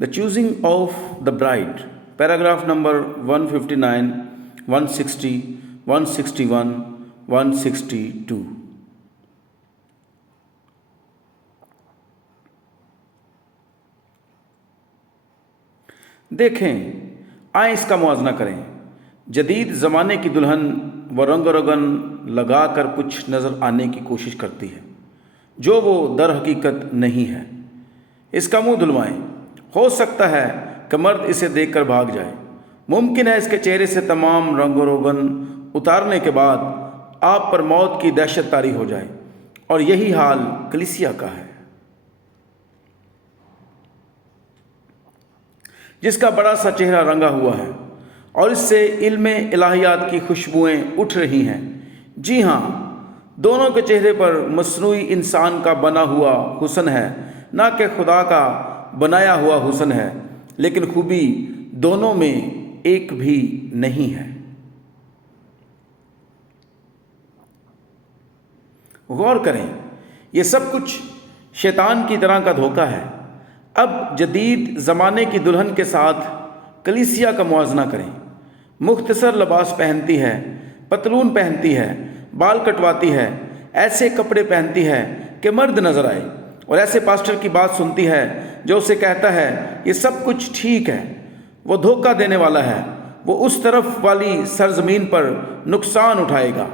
The choosing of the bride, paragraph number 159, 160, 161, 162. देखें, आए इसका मुआवजा करें। जदीद ज़माने की दुल्हन व रंग रोगन लगा कर कुछ नज़र आने की कोशिश करती है जो वो दर हकीकत नहीं है। इसका मुंह धुलवाएं। हो सकता है कि मर्द इसे देखकर भाग जाए। मुमकिन है इसके चेहरे से तमाम रंग रोगन उतारने के बाद आप पर मौत की दहशत तारी हो जाए, और यही हाल कलीसिया का है, जिसका बड़ा सा चेहरा रंगा हुआ है और इससे इल्म इलाहियात की खुशबुएं उठ रही हैं। जी हाँ, दोनों के चेहरे पर मसनूई इंसान का बना हुआ हुस्न है, ना कि खुदा का बनाया हुआ हुस्न है, लेकिन खूबी दोनों में एक भी नहीं है। गौर करें, ये सब कुछ शैतान की तरह का धोखा है। अब जदीद ज़माने की दुल्हन के साथ कलीसिया का मुआवजा करें। मुख्तसर लिबास पहनती है, पतलून पहनती है, बाल कटवाती है, ऐसे कपड़े पहनती है कि मर्द नज़र आए, और ऐसे पास्टर की बात सुनती है जो उसे कहता है ये सब कुछ ठीक है। वो धोखा देने वाला है। वो उस तरफ वाली सरजमीन पर नुकसान उठाएगा।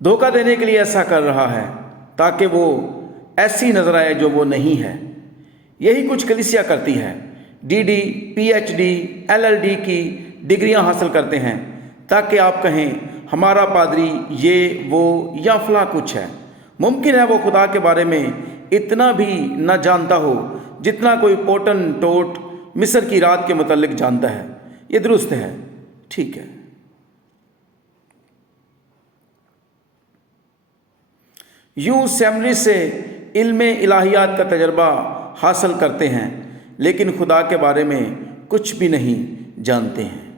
धोखा देने के लिए ऐसा कर रहा है ताकि वो ऐसी नजर आए जो वो नहीं है। यही कुछ कलीसिया करती है। डीडी, पीएचडी, एलएलडी की डिग्रियां हासिल करते हैं ताकि आप कहें हमारा पादरी ये वो या फला कुछ है। मुमकिन है वो खुदा के बारे में इतना भी न जानता हो जितना कोई पोटन टोट मिस्र की रात के मुतल्लिक जानता है। ये दुरुस्त है, ठीक है। यूं सेमरी से इल्म इलाहियात का तजर्बा हासिल करते हैं, लेकिन खुदा के बारे में कुछ भी नहीं जानते हैं।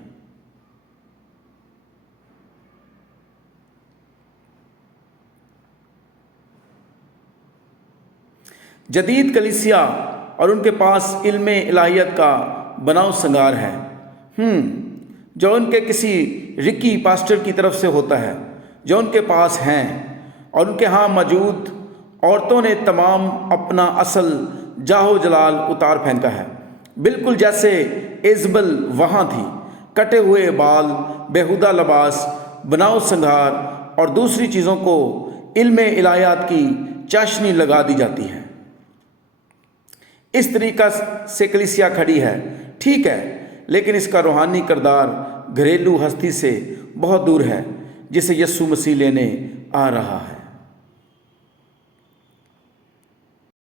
जदीद कलीसिया और उनके पास इल्म इलाहियत का बनाव संगार है, जो उनके किसी रिकी पास्टर की तरफ से होता है, जो उनके पास हैं, और उनके यहाँ मौजूद औरतों ने तमाम अपना असल जाहो जलाल उतार फेंका है, बिल्कुल जैसे इज़बल वहाँ थी। कटे हुए बाल, बेहुदा लिबास, बनाव संघार और दूसरी चीज़ों को इल्म इलाहियात की चाशनी लगा दी जाती है। इस तरीका से कलीसिया खड़ी है, ठीक है, लेकिन इसका रूहानी किरदार घरेलू हस्ती से बहुत दूर है जिसे यीशु मसीह लेने आ रहा है।